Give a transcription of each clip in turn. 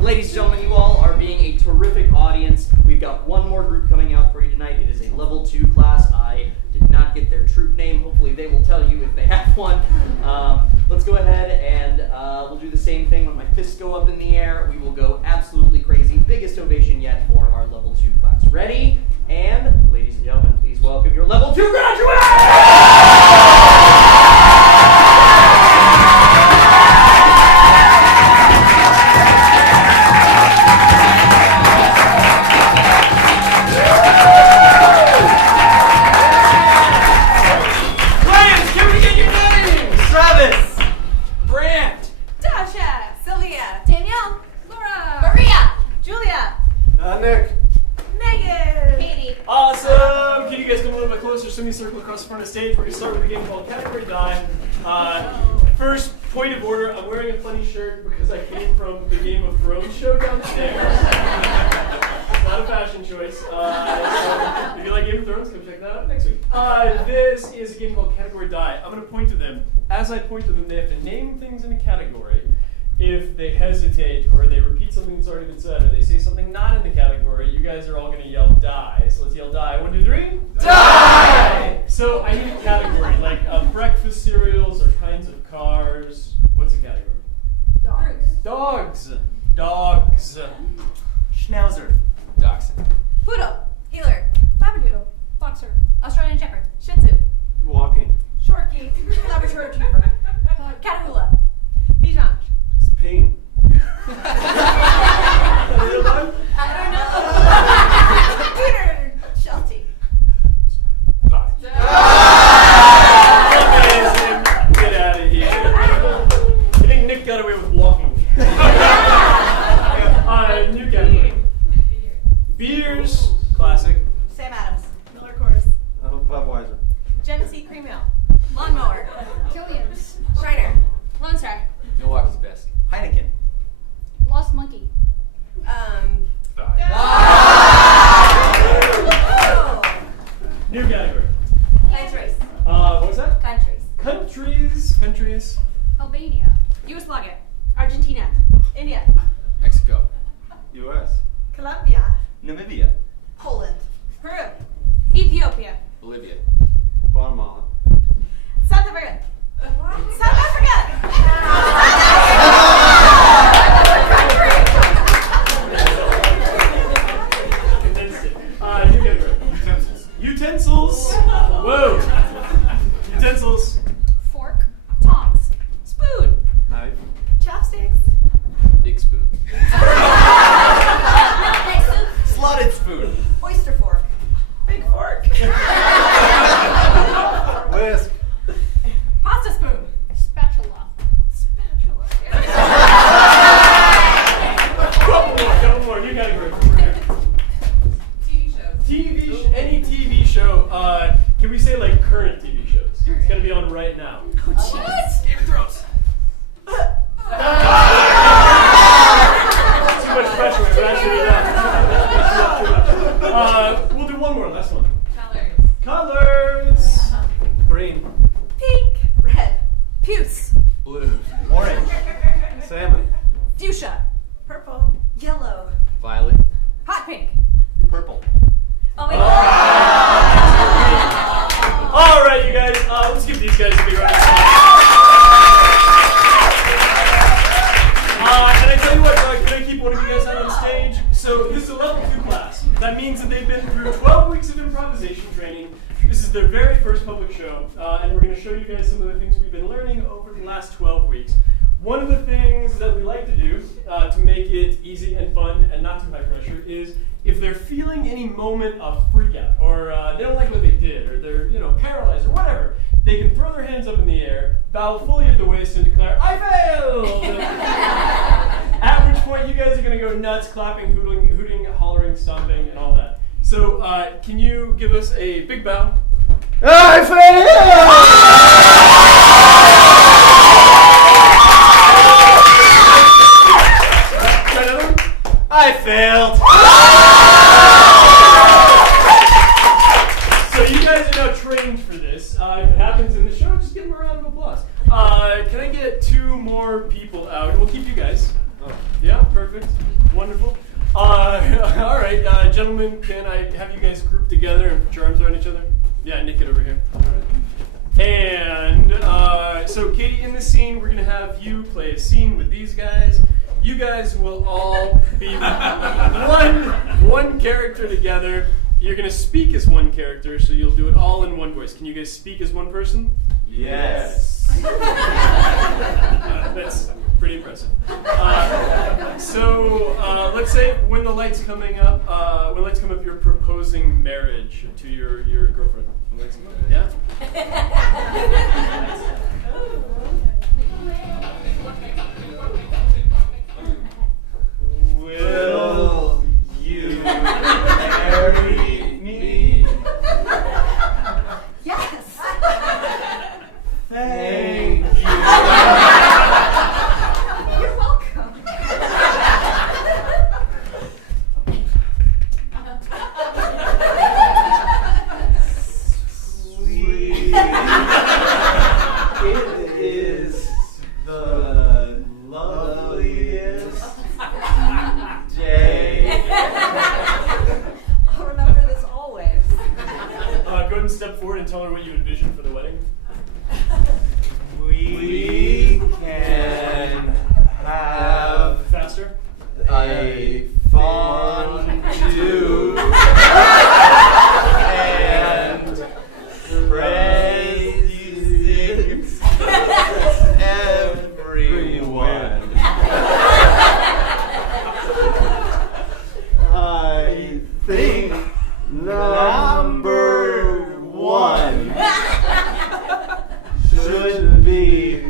Ladies and gentlemen, you all are being a terrific audience. We've got one more group coming out for you tonight. It is a level 2 class. I did not get their troop name. Hopefully they will tell you if they have one. Let's go ahead and we'll do the same thing. When my fists go up in the air, we will go absolutely crazy. Biggest ovation yet for our level 2 class. Ready? And ladies and gentlemen, please welcome your level 2 graduates! Awesome! Can you guys come a little bit closer? Semicircle across the front of the stage. We're going to start with a game called Category Die. First, point of order, I'm wearing a funny shirt because I came from the Game of Thrones show downstairs. Not a fashion choice. So if you like Game of Thrones, come check that out next week. This is a game called Category Die. I'm going to point to them. As I point to them, they have to name things in a category. If they hesitate or they repeat something that's already been said or they say something not in the category, you guys are all going to yell die. So let's yell die. 1, 2, 3. Die! So I need a category, like breakfast cereals or kinds of cars. What's a category? Dogs. Dogs. Dogs. Schnauzer. Dachshund. Poodle. Heeler. Labradoodle. Boxer. Australian Shepherd. Shih Tzu. Walking. Shortcake. Labrador Retriever. Catahoula. Bichon. Ping. I don't know. Peter. Sheltie. Amazing. Get out of here. I think Nick got away with walking. New category. Beers. Classic. Sam Adams. Miller Coors. Budweiser. Genesee Cream Ale. Lawnmower. Killian's. Shiner. Lone Star. Milwaukee's best. Heineken. Lost Monkey. New category. Countries. What was that? Countries. Countries. Albania. Yugoslavia. Argentina. India. Mexico. U.S. Colombia. Namibia. Poland. Peru. Ethiopia. Bolivia. Guatemala. South Africa. South Africa. Condensed it. New category. Utensils. Whoa. Utensils. Fork. Tongs. Spoon. Knife. Chopsticks. Big spoon. Milkshake soup. Slotted spoon. Oyster fork. Big fork. Whisk. Pasta spoon. Spatula. Spatula. Couple more. New category. TV shows. Any TV show. Can we say like current TV shows? It's gonna be on right now. What? Game of Thrones. Too much pressure. We're actually done. We'll do one more. Last one. Colors. Green. Pink. Red. Puce. Blue. Orange. Salmon. Fuchsia. Purple. Yellow. Violet. Hot pink. Purple. Oh my god. All right, you guys. Let's give these guys a big round of applause. And I tell you what, can I keep one of you guys out on stage? So this is a level 2 class. That means that they've been through 12 weeks of improvisation training. This is their very first public show, and we're going to show you guys some of the things we've been learning over the last 12 weeks. One of the things that we like to do to make it easy and fun and not too high pressure is if they're feeling any moment of freak out or they don't like what they did or they're paralyzed or whatever, they can throw their hands up in the air, bow fully at the waist and declare, "I failed!" At which point you guys are going to go nuts, clapping, hooting, hollering, stomping, and all that. So can you give us a big bow? I failed! I failed. So you guys are now trained for this. If it happens in the show, just give them a round of applause. Can I get 2 more people out? We'll keep you guys. Oh. Yeah, perfect. Wonderful. All right, gentlemen, can I have you guys group together and put your arms around each other? Yeah, Nick, get over here. All right. And so, Katie, in this scene, we're going to have you play a scene with these guys. You guys will all be one character together. You're going to speak as one character, so you'll do it all in one voice. Can you guys speak as one person? Yes. That's pretty impressive. So let's say when the lights come up, you're proposing marriage to your girlfriend. When the lights come up, yeah. Will you marry me? Yes. Thank you. You're welcome. Sweet. It is the loveliest day. I'll remember this always. Go ahead and step forward and tell her what you envision for the wedding. We can have Faster. a fondue and praise everyone. I think number one should be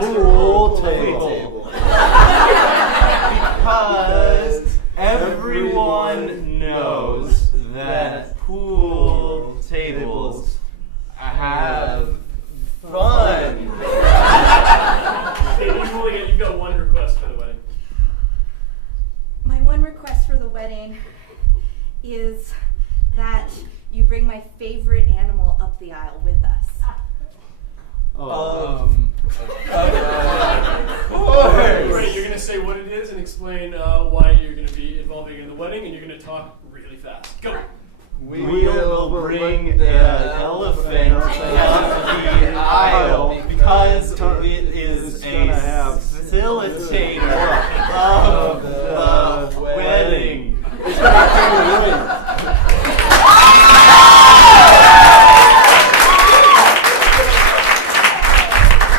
pool table. Because everyone knows that pool tables have fun. Hey, you've got one request for the wedding. My one request for the wedding is that you bring my favorite animal up the aisle with us. Of course. Right, you're going to say what it is and explain why you're going to be involving in the wedding, and you're going to talk really fast. Go. We will bring an elephant up the aisle because it is a facilitator of the wedding. It's going to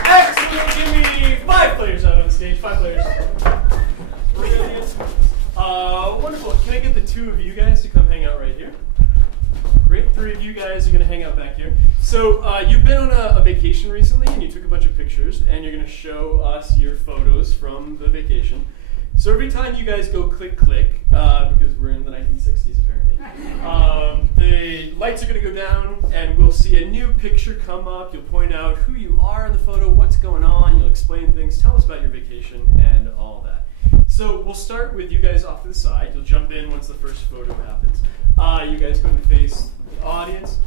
Excellent. Give me 5 players out on stage. 5 players. Wonderful. Can I get the 2 of you guys to come hang out right here? Great. 3 of you guys are going to hang out back here. So you've been on a vacation recently, and you took a bunch of pictures, and you're going to show us your photos from the vacation. So every time you guys go click, click, because we're in the 1960s apparently, the lights are going to go down, and we'll see a new picture come up. You'll point out who you are in the photo, what's going on. You'll explain things, tell us about your vacation, and all that. So we'll start with you guys off to the side. You'll jump in once the first photo happens. You guys go to face the audience.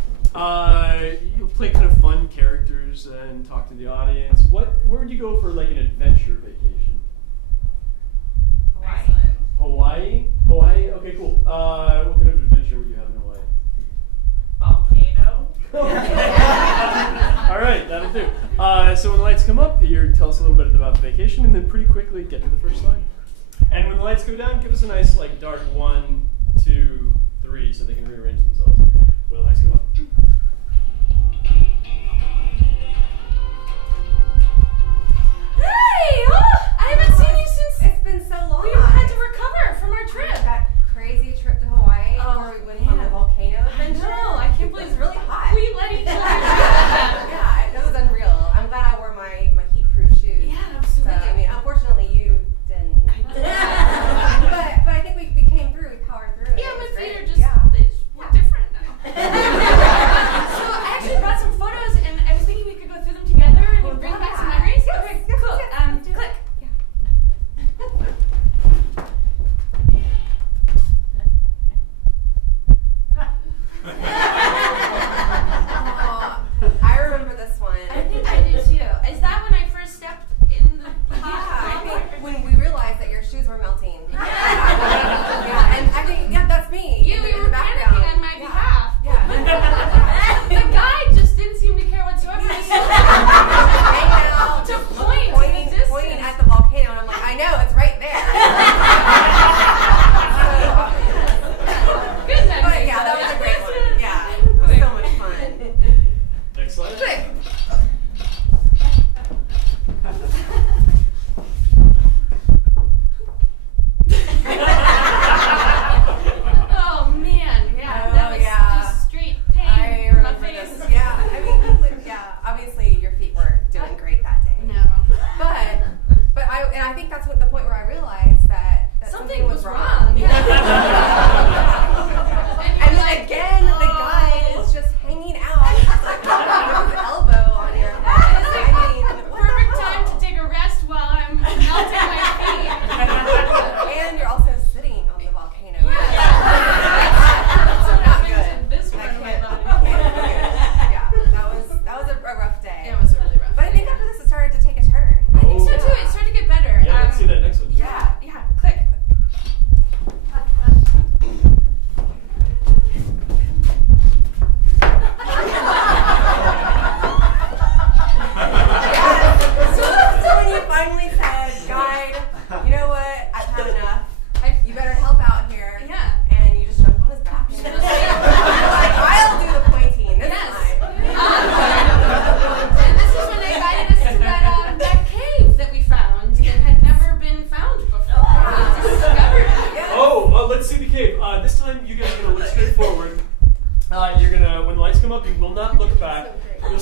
You'll play kind of fun characters and talk to the audience. Where would you go for like an adventure vacation? Hawaii? Hawaii? Okay, cool. What kind of adventure would you have in Hawaii? Volcano. All right, that'll do. So when the lights come up, you tell us a little bit about the vacation, and then pretty quickly get to the first slide. And when the lights go down, give us a nice like dark 1, 2, 3, so they can rearrange themselves. When the lights come up. Hey! I haven't seen you since. It's been so long. We had to recover from our trip. That crazy trip to Hawaii where we went on the volcano I adventure. know. I can't believe it's really hot. We let each other. Yeah, it was unreal. I'm glad I wore my heat-proof shoes. Yeah, absolutely. So, I mean, unfortunately, you didn't. but I think we came through. We powered through it. Yeah, It was my feet great. are just, Yeah. we're different now.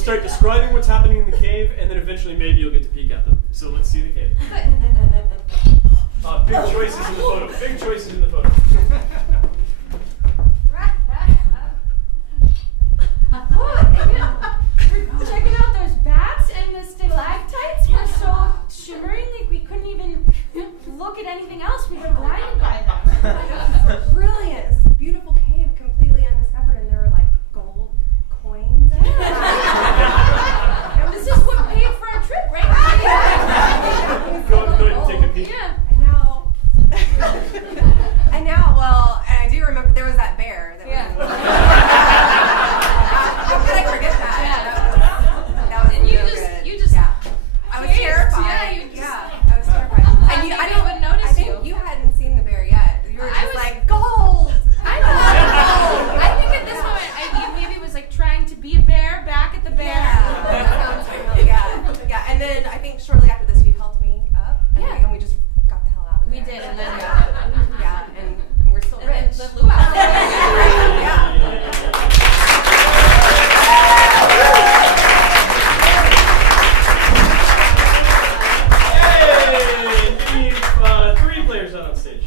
start describing what's happening in the cave, and then eventually maybe you'll get to peek at them. So let's see the cave. Big choices in the photo. Big choices in the photo. Checking out those bats and the stalactites were so shimmering, like we couldn't even look at anything else. We were blinded by them. Brilliant. This is a beautiful cave, completely undiscovered, and there were like gold coins. This is what paid for our trip, right? Go ahead and take a peek. Yeah. And now, well, and I do remember there was that bear. That was how could I forget that? That was And real you good. just Yeah. I was chased, terrified. yeah, you just- I was terrified. I And think I they don't would notice I think you. you hadn't seen the bear yet. You were I just was- like gold. I think at this moment, you maybe was like trying to be a bear, back at the bear. Yeah. Yeah. And then I think shortly after this, you helped me up. And we just got the hell out of there. We did, and then yeah, and we're still and then rich. the luau. Yeah. Hey! Give me 3 players out on stage.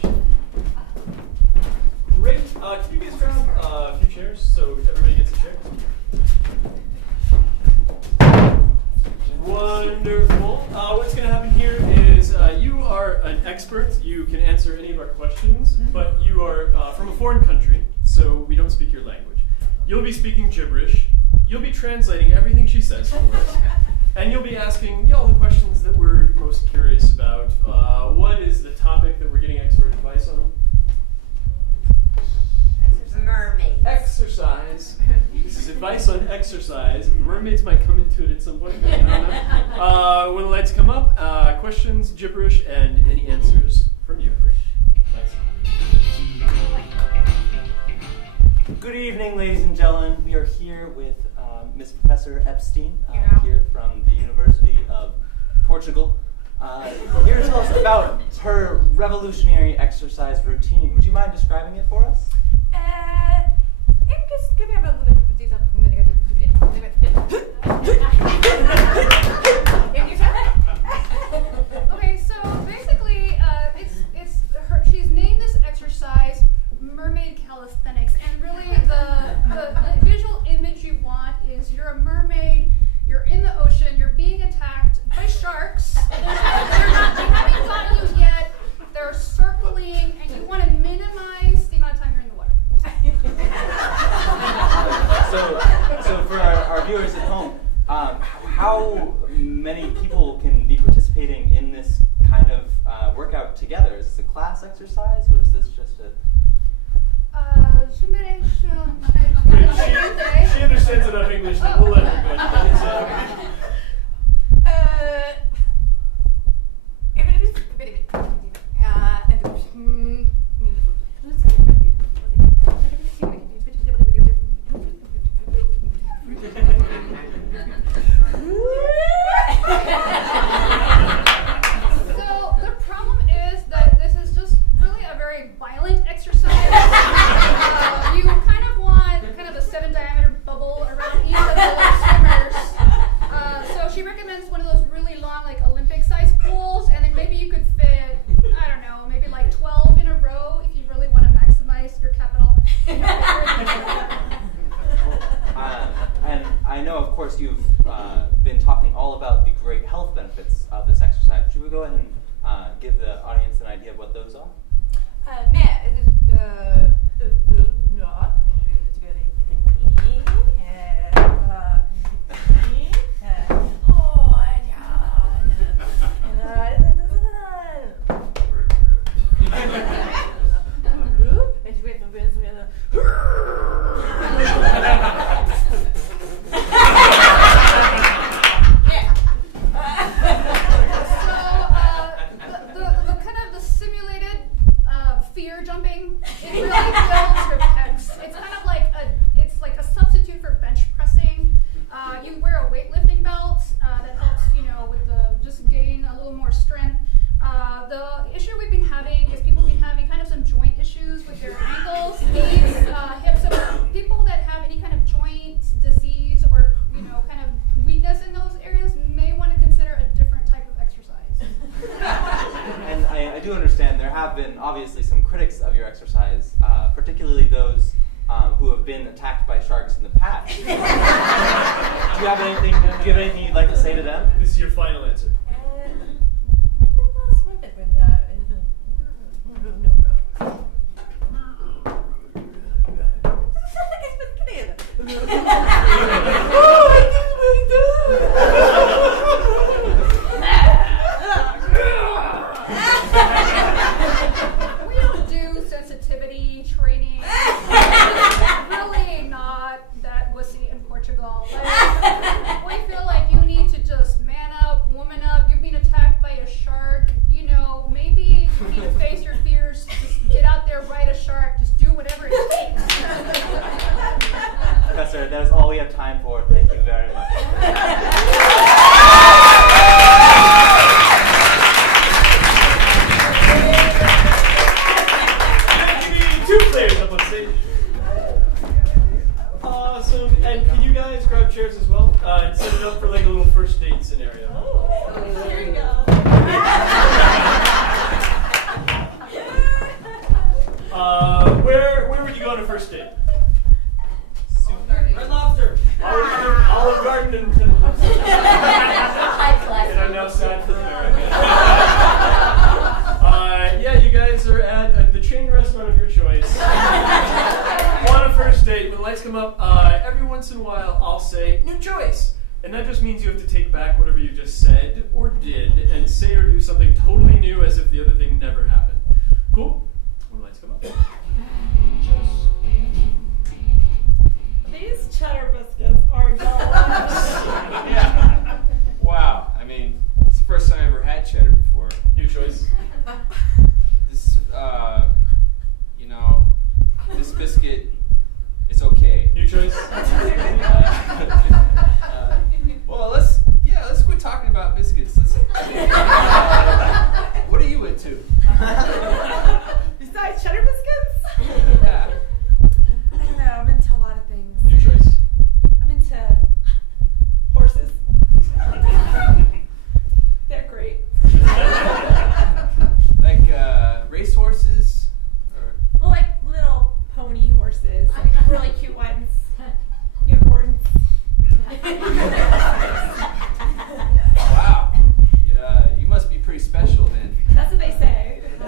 Great. Can you guys grab a few chairs so everybody gets a chair? Wonderful. What's going to happen here is you are an expert. You can answer any of our questions, but you are from a foreign country, so we don't speak your language. You'll be speaking gibberish. You'll be translating everything she says for us. And you'll be asking all the questions that we're most curious about. What is the topic that we're getting expert advice on? Mermaid. Exercise. This is advice on exercise. Mermaids might come into it at some point. But I don't know. When the lights come up, questions, gibberish, and any answers from you. Lights. Good evening, ladies and gentlemen. We are here with Miss Professor Epstein, here from the University of Portugal. Here to tell us about her revolutionary exercise routine. Would you mind describing it for us? Okay, so basically, she's named this exercise mermaid calisthenics, and really the visual image you want is you're a mermaid, you're in the ocean, you're being attacked by sharks. They haven't gotten you yet. They're circling, and you want to minimize the amount of time you're in the water. So for our viewers at home, how I do understand there have been obviously some critics of your exercise, particularly those who have been attacked by sharks in the past. Do you have anything you'd like to say to them? This is your final answer. We don't do sensitivity training. Really not that wussy in Portugal. Like, we feel like you need to just man up, woman up. You're being attacked by a shark. You know, maybe you need to face your fears. Just get out there, ride a shark. Just do whatever it takes. Professor, that is all we have time for. Thank you very much. Two players up on stage. Awesome. And can you guys grab chairs as well? And set it up for like a little first date scenario. Here you go. Where would you go on a first date? Red Lobster. Olive Garden and and I'm now sad for America. Yeah, you guys are at the chain restaurant of your choice. On a first date, when the lights come up, every once in a while I'll say, new choice. And that just means you have to take back whatever you just said or did and say or do something totally new as if the other thing never happened. Cool? When the lights come up. These cheddar biscuits are delicious. Yeah. Wow. I mean, it's the first time I ever had cheddar before. New choice. This, this biscuit, it's okay. New choice. Well, let's quit talking about biscuits. What are you into? Besides cheddar biscuits? Yeah. I don't know, I'm into a lot of things. New choice. I'm into horses. They're great. Like race horses? Or Well, like little pony horses, like really cute ones. Unicorns. wow. You must be pretty special then. That's what they say. All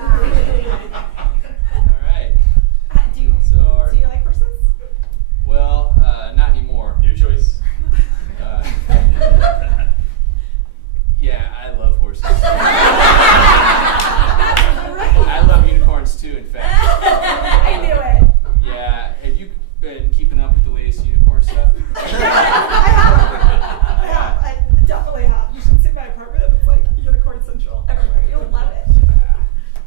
right. Do you like horses? Well, not anymore. New choice. Yeah, I love horses. I love unicorns too, in fact. I knew it. Yeah, have you been keeping up with the latest unicorn stuff? I have. I definitely have. You should see my apartment. It's like unicorn central everywhere. You'll love it.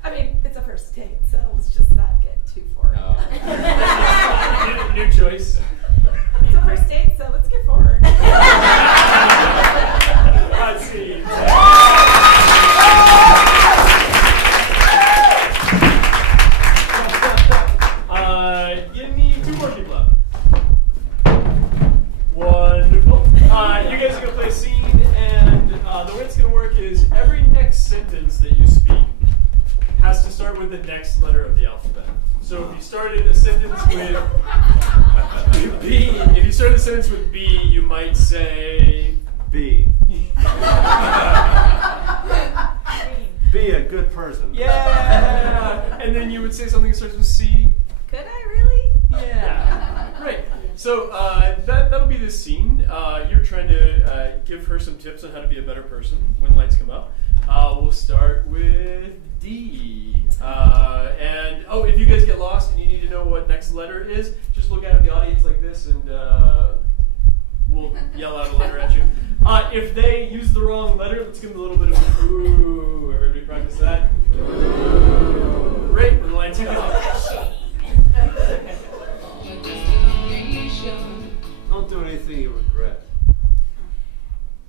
I mean, it's a first date, so let's just not get too forward. No. New choice. It's a first date, so let's get forward. Hot seat. Give me two more people up. Wonderful. You guys are going to play a scene, and the way it's going to work is every next sentence that you speak has to start with the next letter of the alphabet. So if you started a sentence with B, you might say B. Be a good person. yeah, and then you would say something that starts with C. Could I really? Yeah. Right. So that'll be the scene. You're trying to give her some tips on how to be a better person when lights come up. We'll start with D. And if you guys get lost and you need to know what next letter is, just look out at the audience like this, and we'll yell out a letter at you. If they use the wrong letter, let's give them a little bit of a ooh. Everybody practice that. Great. When the lights come up. Don't do anything you regret.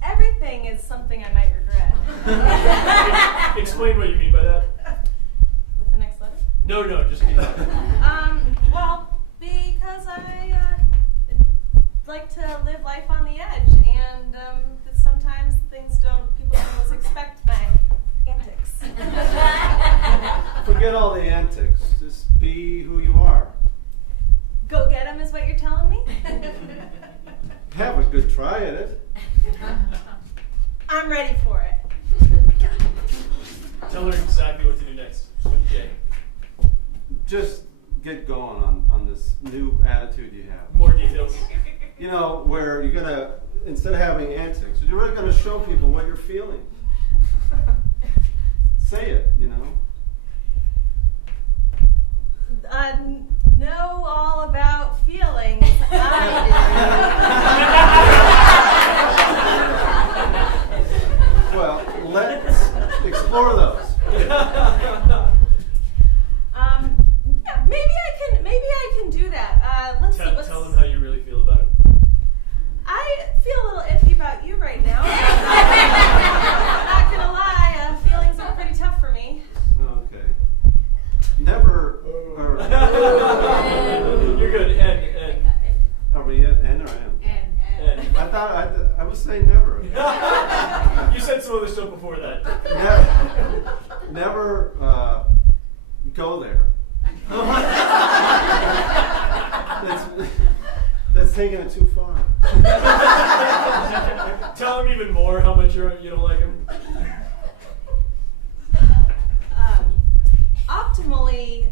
Everything is something I might regret. Explain what you mean by that. With the next letter? No, just keep that. Well, because I like to live life on the edge, and that sometimes people don't always expect my antics. Forget all the antics. Just be who you are. Go get him is what you're telling me? Have a good try at it. I'm ready for it. Tell her exactly what to do next with Jay. Just get going on this new attitude you have. More details. You know, where you're gonna, instead of having antics, you're really gonna show people what you're feeling. Say it, you know. Know all about feelings. I Well, let's explore those. Yeah, maybe I can do that. Let's see. Tell them how you really feel about him. I feel a little iffy about you right now. Not gonna lie, feelings are pretty tough for me. Okay. Never. You're good. And. Are we at N or M? I thought I was saying never. You said some other stuff before that. Never go there. That's taking it too far. Tell him even more how much you don't like him. Optimally,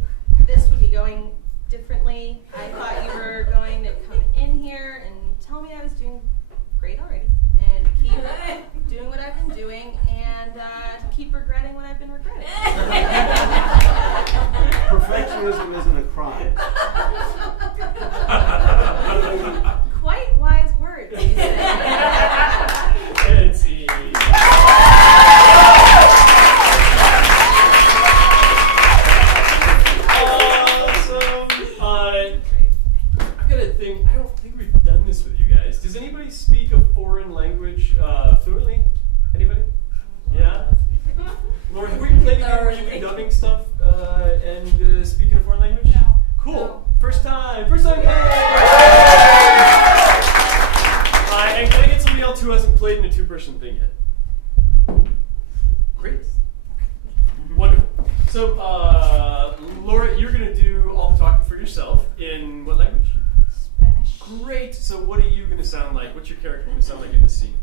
this would be going differently. I thought you were going to come in here and tell me I was doing great already, and keep doing what I've been doing, and keep regretting what I've been regretting. Perfectionism isn't a crime. Quite wise words, you say. And see. I don't think we've done this with you guys. Does anybody speak a foreign language fluently? Anybody? Yeah? Laura, have we played a game where you've been dubbing stuff and speaking a foreign language? No. Cool. No. First time. And can I get somebody else who hasn't played in a two-person thing yet? Great. Wonderful. So, Laura, you're going to do all the talking for yourself in what language? Spanish. Great. So what are you going to sound like? What's your character going to sound like in this scene?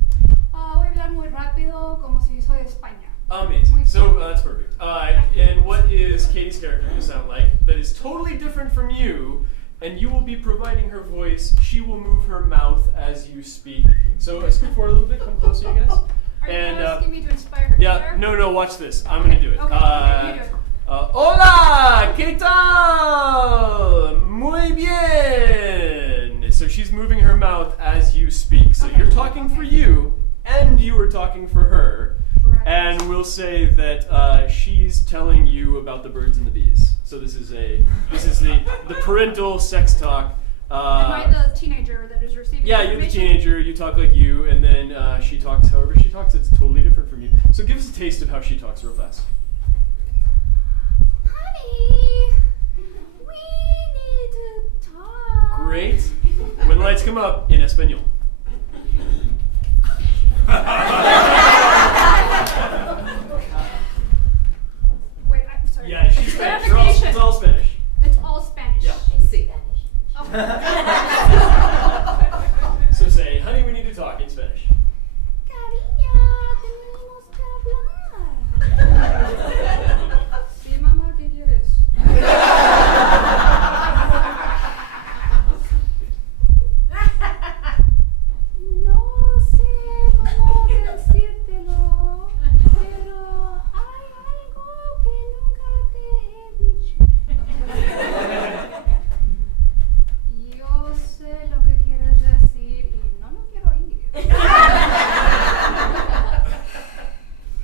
Voy a hablar muy rápido, como si soy de España. Amazing. So that's perfect. And what is Katie's character going to sound like that is totally different from you? And you will be providing her voice. She will move her mouth as you speak. So scoot forward a little bit. Come closer, you guys. Are you asking me to inspire her? Yeah. here? No. Watch this. I'm going to do it. Okay, you do it. Hola, ¿qué tal? Muy bien. So she's moving her mouth as you speak. So Okay, you're talking for you, and you are talking for her. Right. And we'll say that she's telling you about the birds and the bees. So this is the parental sex talk. Am I the teenager that is receiving Yeah, you're the information? teenager. You talk like you, and then she talks however she talks. It's totally different from you. So give us a taste of how she talks real fast. Honey, we need to talk. Great. When the lights come up, in Espanol. Wait, I'm sorry. Yeah, she's Spanish. Clarification. It's all Spanish. It's all Spanish. Yeah. See. Okay. So say, honey, we need to talk in Spanish. Cariño, tenemos que hablar. Sí, mamá, ¿qué quieres? No sé cómo decírtelo, pero hay algo que nunca te he dicho. Yo sé lo que quieres decir y no lo quiero oír.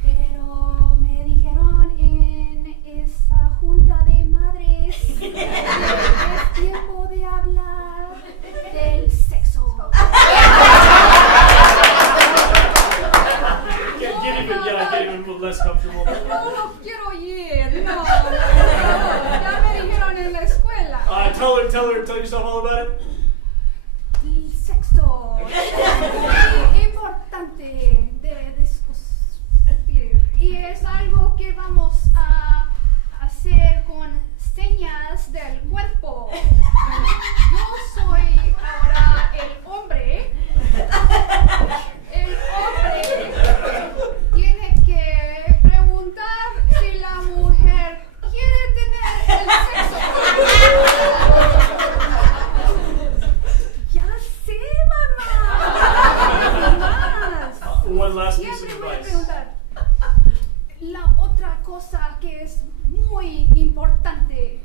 Pero me dijeron en esa junta de madres que es tiempo de hablar del sexo. Get even less comfortable. No lo quiero oír, no. Ya me dijeron en la escuela. Tell yourself all about it. El sexo es importante de discutir y es algo que vamos a hacer otra cosa que es muy importante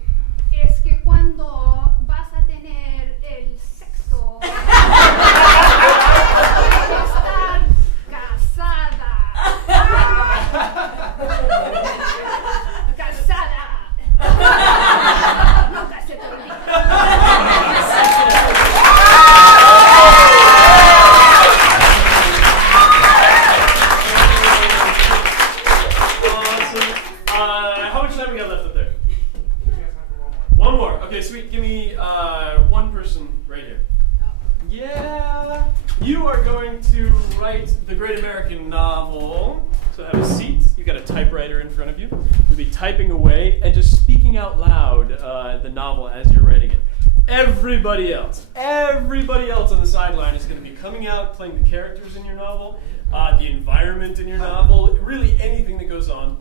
es que cuando vas a tener el sexo, estar casada. Casada. Nunca se te How much time we got left up there? One more. Okay, sweet. Give me one person right here. Yeah. You are going to write the great American novel. So have a seat. You've got a typewriter in front of you. You'll be typing away and just speaking out loud the novel as you're writing it. Everybody else on the sideline is going to be coming out, playing the characters in your novel, the environment in your novel, really anything that goes on.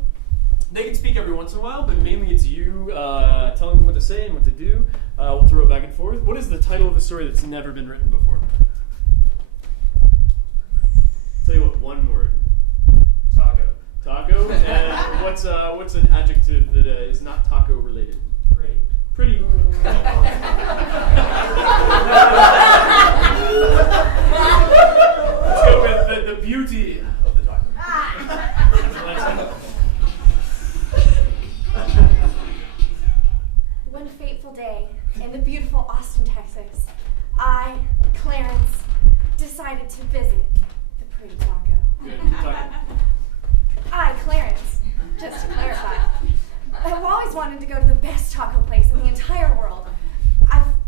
They can speak every once in a while, but mainly it's you telling them what to say and what to do. We'll throw it back and forth. What is the title of a story that's never been written before? Tell you what, one word. Taco. Taco? And what's an adjective that is not taco related? Pretty. Pretty. Let's go with the beauty of the taco. One fateful day in the beautiful Austin, Texas, I, Clarence, decided to visit the pretty taco. I, Clarence, just to clarify, I've always wanted to go to the best taco place in the entire world.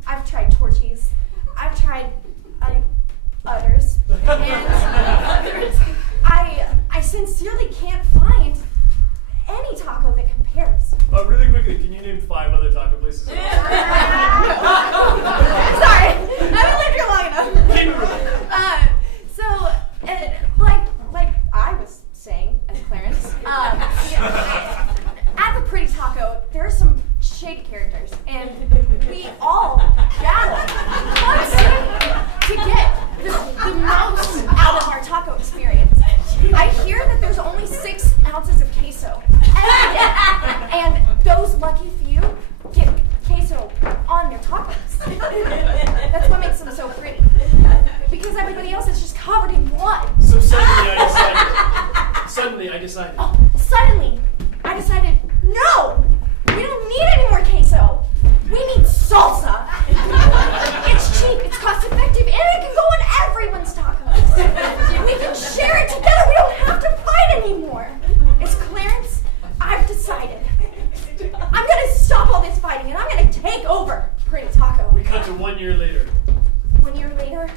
I've tried Torchy's, I've tried others, and I sincerely can't find any taco that compares. Really quickly, can you name 5 other taco places? Sorry, I haven't lived here long enough. Keep it moving. Like I was saying, as Clarence, at the Pretty Taco, there are some shady characters, and we all battle constantly to get the most out of our taco experience. I hear that there's only 6 ounces of queso every day, and those lucky few get queso on their tacos. That's what makes them so pretty, because everybody else is just covered in blood. So suddenly I decided. Oh, suddenly, I decided, no! We don't need any more queso! We need salsa! It's cheap, it's cost effective, and it can go on everyone's tacos! We can share it together, we don't have to fight anymore! As Clarence, I've decided. I'm gonna stop all this fighting, and I'm gonna take over Pretty Taco. We cut to 1 year later. 1 year later,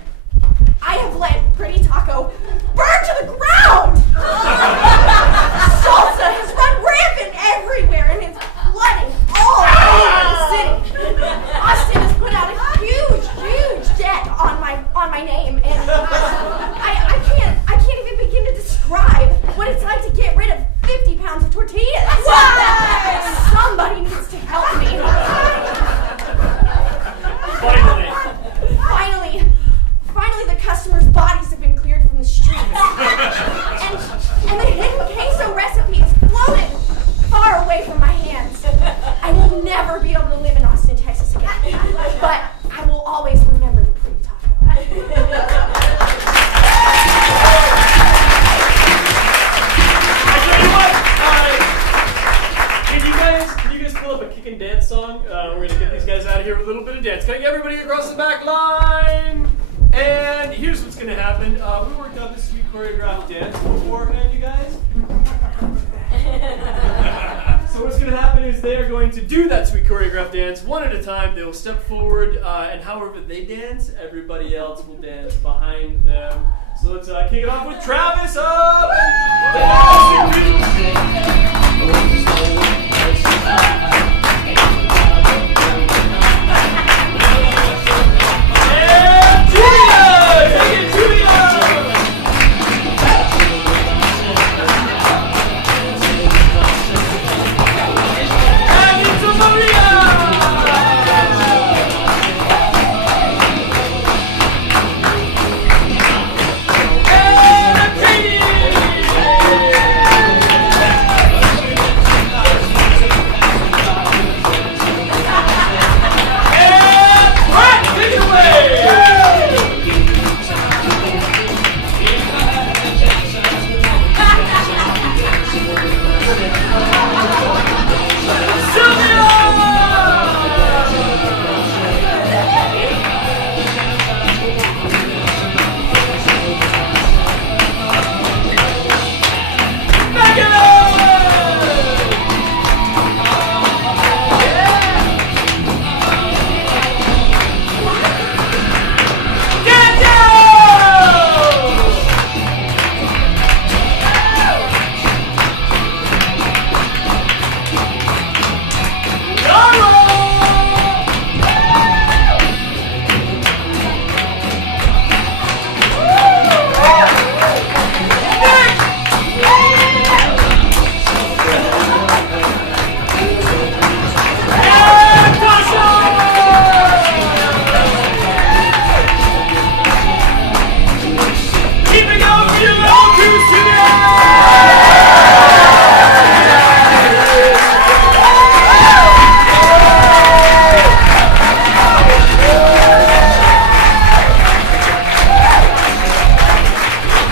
I have let Pretty Taco burn to the ground! Salsa has run rampant everywhere and is flooding all over the city. Austin has put out a huge debt on my name, and I can't even begin to describe what it's like to get rid of 50 pounds of tortillas. Somebody needs to help me. Finally, the customers' bodies have been cleared from the streets. And the hidden queso recipe is floated far away from my hands. I will never be able to live in Austin, Texas again. But I will always remember the Pretty Taco. I tell you what, can you guys pull up a kick and dance song? We're gonna get these guys out of here with a little bit of dance. Can I get everybody across the back line? And here's what's gonna happen. We worked out this sweet choreographed dance beforehand, you guys. So what's gonna happen is they are going to do that sweet choreographed dance one at a time. They will step forward, and however they dance, everybody else will dance behind them. So let's kick it off with Travis up! And